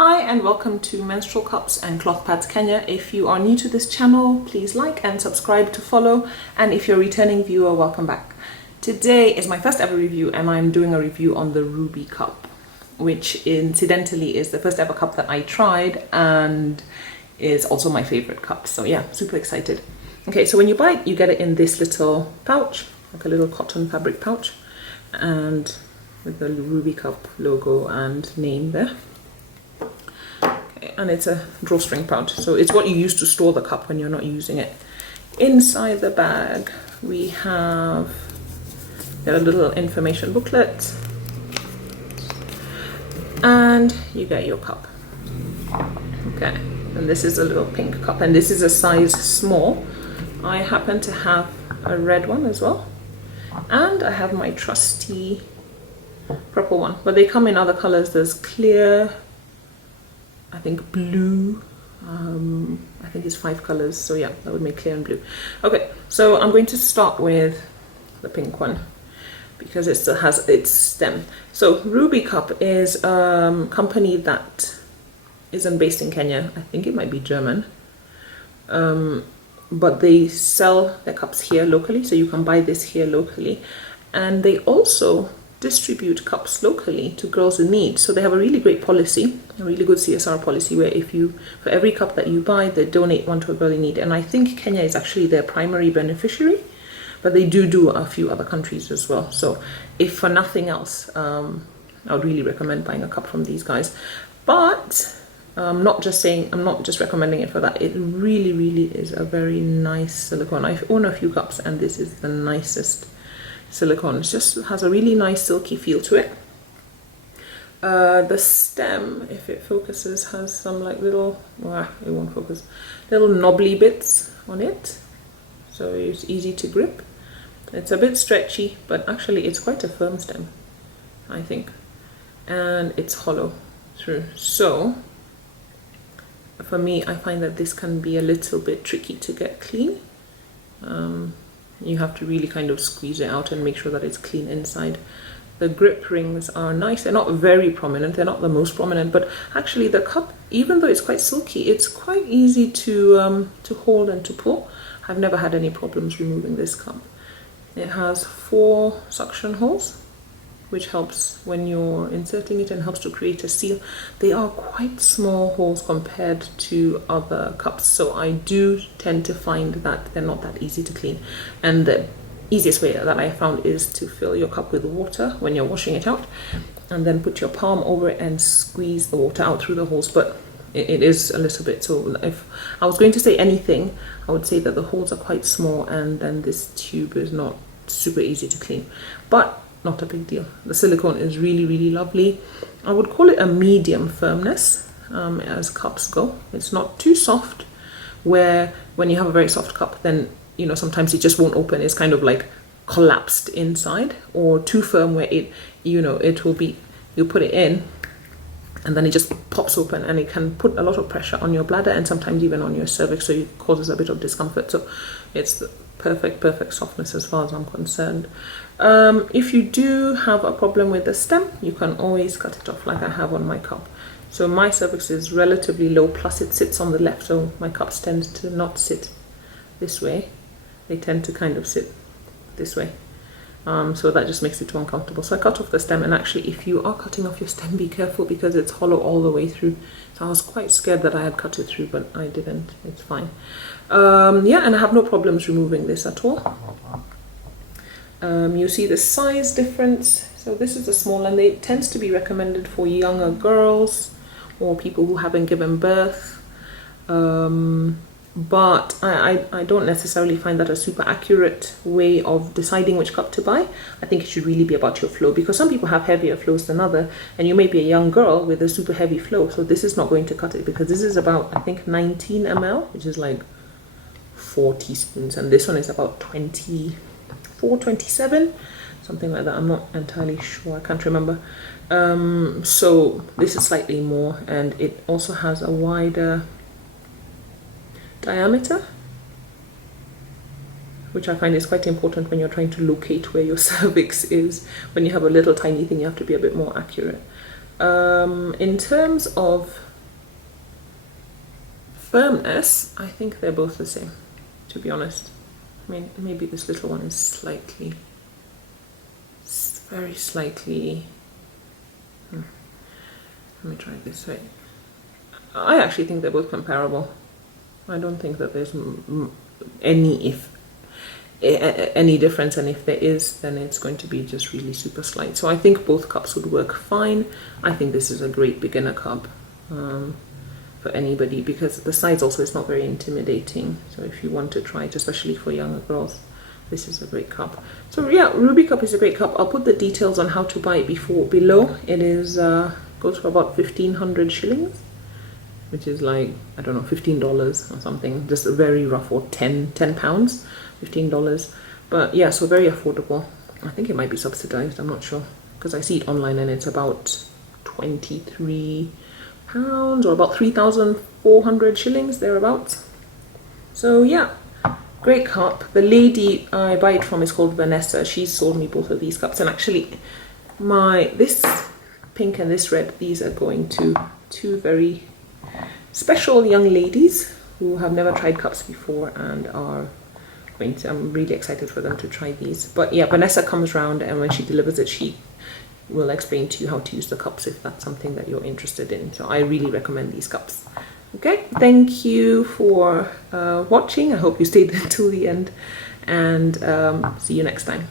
Hi and welcome to Menstrual Cups and Cloth Pads Kenya. If you are new to this channel, please like and subscribe to follow, and if you're a returning viewer, welcome back. Today is my first ever review and I'm doing a review on the Ruby cup, which incidentally is the first ever cup that I tried and is also my favorite cup. So yeah, super excited. Okay, so when you buy it, you get it in this little pouch, like a little cotton fabric pouch, and with the Ruby cup logo and name there. And it's a drawstring pouch, so it's what you use to store the cup when you're not using it. Inside the bag we have a little information booklet, and you get your cup. Okay, and this is a little pink cup, and this is a size small. I happen to have a red one as well, and I have my trusty purple one, but they come in other colors. There's clear, I think blue, I think it's 5 colors, so yeah, that would make clear and blue. Okay, so I'm going to start with the pink one because it still has its stem. So Ruby Cup is a company that isn't based in Kenya. I think it might be German, but they sell their cups here locally, so you can buy this here locally, and they also distribute cups locally to girls in need. So they have a really great policy, a really good CSR policy, where for every cup that you buy, they donate one to a girl in need. And I think Kenya is actually their primary beneficiary, but they do a few other countries as well. So if for nothing else, I would really recommend buying a cup from these guys. But I'm not just recommending it for that. It really is a very nice silicone. I own a few cups and this is the nicest silicone. It just has a really nice silky feel to it. The stem, if it focuses, has some like little, it won't focus, little knobbly bits on it, so it's easy to grip. It's a bit stretchy, but actually it's quite a firm stem, I think, and it's hollow through. So for me, I find that this can be a little bit tricky to get clean. You have to really kind of squeeze it out and make sure that it's clean inside. The grip rings are nice. They're not very prominent. They're not the most prominent, but actually the cup, even though it's quite silky, it's quite easy to hold and to pull. I've never had any problems removing this cup. It has 4 suction holes, which helps when you're inserting it and helps to create a seal. They are quite small holes compared to other cups, so I do tend to find that they're not that easy to clean. And the easiest way that I found is to fill your cup with water when you're washing it out, and then put your palm over it and squeeze the water out through the holes. But it is a little bit, so if I was going to say anything, I would say that the holes are quite small, and then this tube is not super easy to clean, but not a big deal. The silicone is really lovely. I would call it a medium firmness as cups go. It's not too soft, where when you have a very soft cup, then sometimes it just won't open. It's kind of like collapsed inside, or too firm where it will be, you put it in and then it just pops open, and it can put a lot of pressure on your bladder and sometimes even on your cervix, so it causes a bit of discomfort. So it's the perfect softness as far as I'm concerned. If you do have a problem with the stem, you can always cut it off like I have on my cup. So my cervix is relatively low, plus it sits on the left, so my cups tend to not sit this way. They tend to kind of sit this way. So that just makes it too uncomfortable. So I cut off the stem, and actually if you are cutting off your stem, be careful because it's hollow all the way through. So I was quite scared that I had cut it through, but I didn't. It's fine. Yeah, and I have no problems removing this at all. You see the size difference. So this is a small, and it tends to be recommended for younger girls or people who haven't given birth. But I don't necessarily find that a super accurate way of deciding which cup to buy. I think it should really be about your flow, because some people have heavier flows than other, and you may be a young girl with a super heavy flow, so this is not going to cut it, because this is about, I think, 19 ml, which is like 4 teaspoons, and this one is about 24, 27, something like that. I'm not entirely sure, I can't remember. So this is slightly more, and it also has a wider diameter, which I find is quite important when you're trying to locate where your cervix is. When you have a little tiny thing, you have to be a bit more accurate. In terms of firmness, I think they're both the same, to be honest. I mean, maybe this little one is slightly, very slightly, let me try it this way. I actually think they're both comparable. I don't think that there's any difference, and if there is, then it's going to be just really super slight. So I think both cups would work fine. I think this is a great beginner cup for anybody, because the size also is not very intimidating. So if you want to try it, especially for younger girls, this is a great cup. So yeah, Ruby cup is a great cup. I'll put the details on how to buy it below. It is goes for about 1,500 shillings, which is like, I don't know, $15 or something, just a very rough, or 10 pounds, $15. But yeah, so very affordable. I think it might be subsidized, I'm not sure, because I see it online and it's about 23 pounds, or about 3,400 shillings, thereabouts. So yeah, great cup. The lady I buy it from is called Vanessa. She sold me both of these cups, and actually this pink and this red, these are going to two very special young ladies who have never tried cups before and are going to, I'm really excited for them to try these. But yeah, Vanessa comes round, and when she delivers it, she will explain to you how to use the cups if that's something that you're interested in. So I really recommend these cups. Okay, thank you for watching. I hope you stayed until the end, and see you next time.